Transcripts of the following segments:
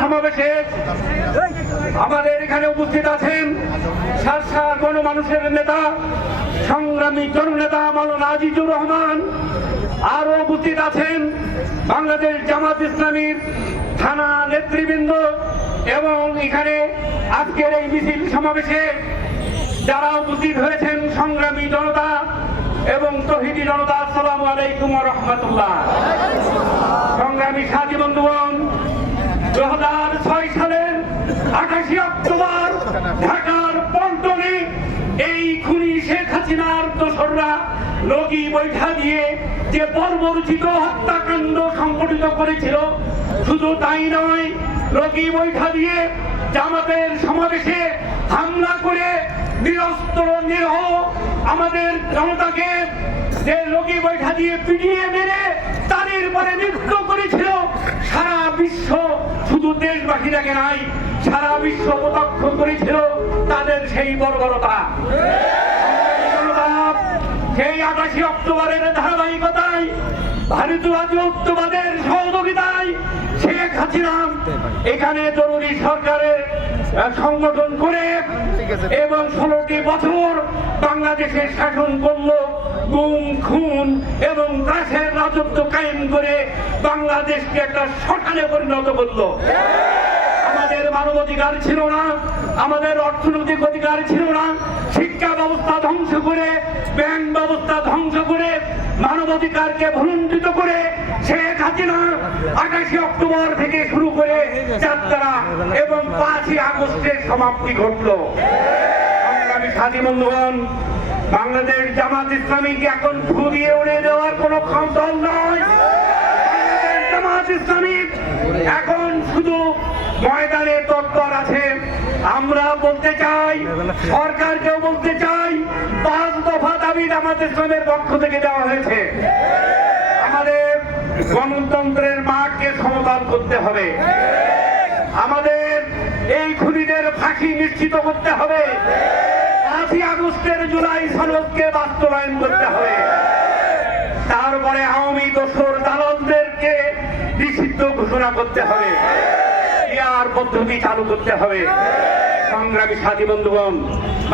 সমাবেশে আমাদের এখানে উপস্থিত আছেন সারসার গণমানুষের নেতা, সংগ্রামী জননেতা মাওলানা আজিজুর রহমান। আরও উপস্থিত আছেন বাংলাদেশ জামাত ইসলামীর থানা নেতৃবৃন্দ এবং এখানে আজকের এই মিছিল সমাবেশে যারা উপস্থিত হয়েছেন সংগ্রামী জনতা এবং তহিদি জনতা, আসসালামু আলাইকুম রহমতুল্লাহ সংগ্রামী সাথী বন্ধুগণ দু হাজার ছয় সালের আঠাশে অক্টোবর ঢাকার পল্টনে এই খুনি শেখ হাসিনার দোসররা লগি বৈঠা দিয়ে যে বর্বরচিত হত্যাকাণ্ড সংগঠিত করেছিল, শুধু তাই নয়, লগি বৈঠা দিয়ে জামাতের সমাবেশে হামলা করে নিরস্ত্র নিরহ আমাদের জনতাকে যে লগি বৈঠা দিয়ে পিটিয়ে মেরে তাদের পরে নৃত্য করেছিল, সারা বিশ্ব শুধু দেশবাসীটাকে নাই, সারা বিশ্ব প্রত্যক্ষ করেছিল তাদের সেই বর্বরতা। সেই আকাশে অক্টোবরের ধারাবাহিকতায় ভারতীয় জাতীয়ত্ববাদের সহযোগিতায় শেখ হাসিনা এখানে জরুরি সরকারের সংগঠন করে এবং ষোলোটি বছর বাংলাদেশের শাসন করল। গুম, খুন এবং দাসের রাজত্ব কায়েম করে বাংলাদেশকে একটা শ্মশানে পরিণত করল। আমাদের মানবাধিকার ছিল না, আমাদের অর্থনৈতিক অধিকার ছিল না, শিক্ষা ব্যবস্থা ধ্বংস করে, ব্যাংক ব্যবস্থা ধ্বংস করে মানবাধিকারকে ভুলুণ্ঠিত করে শেখ হাসিনা আঠাশে অক্টোবর থেকে শুরু করে যাত্রা এবং পাঁচই আগস্টের সমাপ্তি ঘটলো। সংগ্রামী বাংলাদেশ জামাত ইসলামীকে এখন দিয়ে উড়ে দেওয়ার কোনো দল নয়। জামাত ইসলামী এখন শুধু ময়দানে তৎপর আছে। আমরা বলতে চাই, সরকারকেও বলতে চাই, পাঁচ দফা দাবি জামাত ইসলামের পক্ষ থেকে দেওয়া হয়েছে। গণতন্ত্রের মাঠকে সমতল করতে হবে। আমাদের এই খুনিদের ফাঁসি নিশ্চিত করতে হবে। পাঁচই আগস্টের জুলাই সনদকে বাস্তবায়ন করতে হবে। তারপরে আওয়ামী দোসর দালালদেরকে নিষিদ্ধ ঘোষণা করতে হবে। পদ্ধতি চালু করতে হবে। সংগ্রামী সাথী বন্ধুগণ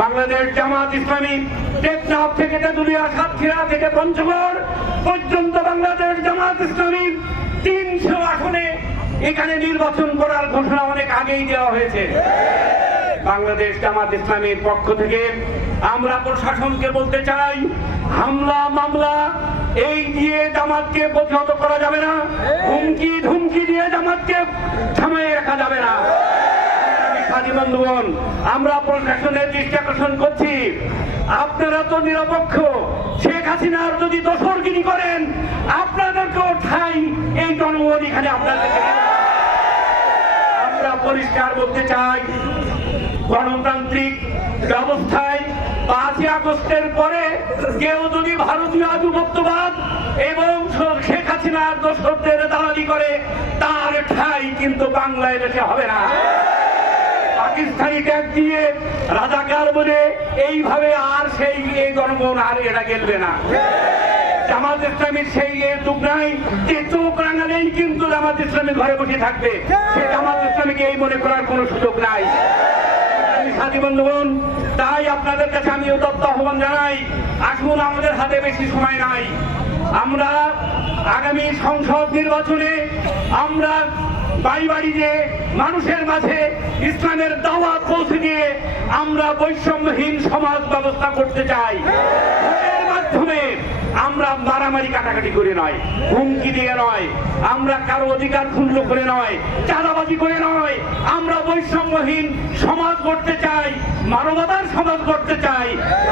বাংলাদেশ জামাত ইসলামী টেকনাফ থেকে তেঁতুলিয়া সাতক্ষীরা থেকে পঞ্চগড় পর্যন্ত বাংলাদেশ জামাত ইসলামী তিনশো আসনে এখানে নির্বাচন করার ঘোষণা অনেক আগেই দেওয়া হয়েছে। বাংলাদেশ জামাত ইসলামীর পক্ষ থেকে আমরা প্রশাসনকে বলতে চাই, হামলা, মামলা, এই দিয়ে জামাতকে প্রতিহত করা যাবে না হুমকি ধুমকি দিয়ে জামাতকে থামিয়ে রাখা যাবে না। সাথী বন্ধুগণ, আমরা প্রশাসনের দৃষ্টি আকর্ষণ করছি। আপনারা তো নিরপেক্ষ। শেখ হাসিনার যদি দোসরগিরি করেন, আপনাদেরকেও ঠাই এই জনগণ এখানে না। আমরা পরিষ্কার বলতে চাই, গণতান্ত্রিক ব্যবস্থায় পাঁচই আগস্টের পরে কেউ যদি ভারতীয় আধিপত্যবাদ এবং শেখ হাসিনার দোষরদের দালালি করে, তার ঠাই কিন্তু বাংলায় দেশে হবে না। পাকিস্তানি ট্যাগ দিয়ে রাজাকার বলে এইভাবে আর সেই এই জনগণ আর এটা গেলবে না। জামাত ইসলামের সেই এ যুগ নাই যে চোখ রাঙালেই কিন্তু জামাত ইসলামী ঘরে বসে থাকবে। সে জামাত ইসলামীকে এই মনে করার কোনো সুযোগ নাই। সাথী বন্ধুগণ, তাই আপনাদের কাছে আমি উদত্ত আহ্বান জানাই, আসুন আমাদের হাতে বেশি সময় নাই। আমরা আগামী সংসদ নির্বাচনে আমরা বাড়ি বাড়ি যে মানুষের মাঝে ইসলামের দাওয়াত পৌঁছে দিয়ে আমরা বৈষম্যহীন সমাজ ব্যবস্থা করতে চাই। মাধ্যমে আমরা মারামারি কাটাকাটি করে নয়, হুমকি দিয়ে নয়, আমরা কারও অধিকার ক্ষুণ্ণ করে নয়, চাঁদাবাজি করে নয়, আমরা বৈষম্যহীন সমাজ করতে চাই, মানবতার সমাজ করতে চাই,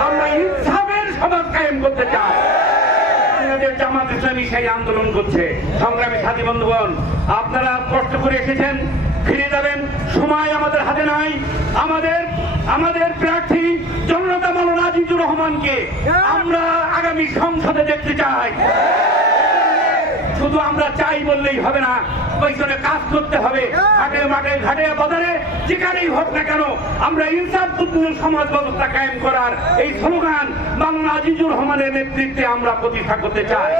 আমরা ইনসাফের সমাজ কায়েম করতে চাই। বাংলাদেশ জামাত ইসলামী সেই আন্দোলন করছে। সংগ্রামী সাথী বন্ধুগণ, আপনারা কষ্ট করে এসেছেন, ফিরে যাবেন। সময় আমাদের হাতে নাই। আমাদের আমাদের প্রার্থী জনতা মাওলানা আজিজুর রহমানকে আমরা আগামী সংসদে দেখতে চাই। শুধু আমরা চাই বললেই হবে না। ওইখানে কাজ করতে হবে। মাঠে মাঠে, ঘাটে বাজারে, যেখানেই হোক না কেন, আমরা ইনসাফ পূর্ণ সমাজ ব্যবস্থা কায়েম করার এই স্লোগান বাংলা আজিজুর রহমানের নেতৃত্বে আমরা প্রতিষ্ঠা করতে চাই।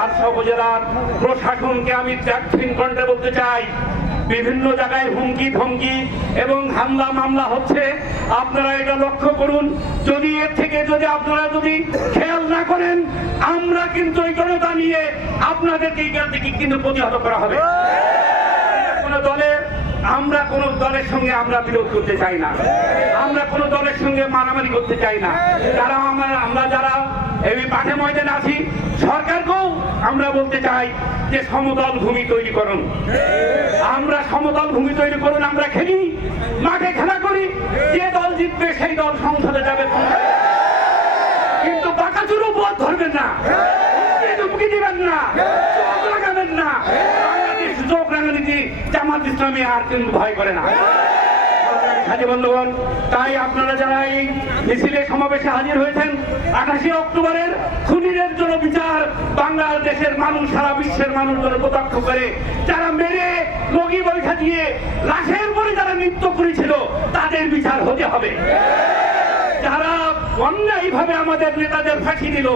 আর উপজেলার প্রশাসনকে আমি ত্যাগহীন কণ্ঠে বলতে চাই বিভিন্ন জায়গায় হুমকি ধমকি এবং হামলা মামলা হচ্ছে। আপনারা এটা লক্ষ্য করুন। যদি এর থেকে যদি আপনারা যদি খেয়াল না করেন, আমরা কিন্তু এই জনতা নিয়ে আপনাদেরকে এই থেকে কিন্তু প্রতিহত করা হবে। কোন দলের আমরা কোন দলের সঙ্গে আমরা বিরোধ করতে চাই না। আমরা কোন দলের সঙ্গে মারামারি করতে চাই না। যারা আমরা আমরা যারা এই মাঠে ময়দানে আছি, সরকারকেও আমরা বলতে চাই যে সমতল ভূমি তৈরি করুন। আমরা সমতল ভূমি তৈরি করুন, আমরা খেলি, মাঠে খেলা করি, যে দল জিতবে সেই দল সংসদে যাবে। কিন্তু বাঁকাচুরো পথ ধরবেন না হুমকি দিবেন না, চোখ লাগাবেন না। বাংলাদেশ চোখ রাজনীতি জামাত ইসলামী আর কিন্তু ভয় করে না। হাজি বন্ধুগণ, তাই আপনারা যারা এই মিছিলে সমাবেশে হাজির হয়েছেন আঠাশে অক্টোবরের খুনিদের জন্য বিচার, বাংলাদেশের মানুষ, সারা বিশ্বের মানুষ জন্য প্রত্যক্ষ করে। যারা মেরে, লগি বৈঠা দিয়ে লাশের পরে যারা নৃত্য করেছিল, তাদের বিচার হতে হবে। যারা অন্যায়ভাবে আমাদের নেতাদের ফাঁসি দিল,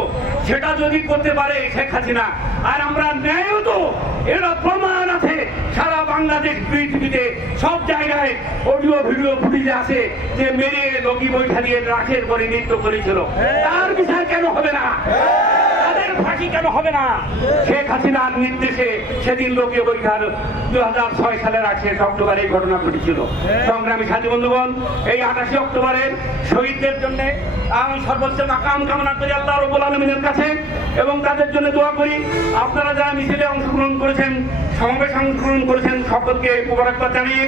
সেটা যদি করতে পারে শেখ হাসিনা। আর আমরা ন্যায়ও তো, এরা প্রমাণ আছে। সারা বাংলাদেশ পৃথিবীতে সব জায়গায় অডিও ভিডিও ফুটেজ আছে যে মেরে লগি বৈঠা দিয়ে রাখের পরে নৃত্য করেছিল। তার বিচার কেন হবে না? তাদের ফাঁসি কেন হবে না? শেখ হাসিনার নির্দেশে সেদিন লোকে বৈঠার দু হাজার ছয় সালের আঠাশে অক্টোবর এই ঘটনা ঘটেছিল। সংগ্রামী সাথী বন্ধুগণ, এই আঠাশে অক্টোবরের শহীদদের জন্য আমি সর্বোচ্চ মাকাম কামনা করি আল্লাহ রবুল আলমিনের কাছে এবং তাদের জন্য দোয়া করি। আপনারা যারা মিছিলে অংশগ্রহণ করেছেন, সমাবেশে অংশগ্রহণ করেছেন, সকলকে মোবারকবাদ জানিয়ে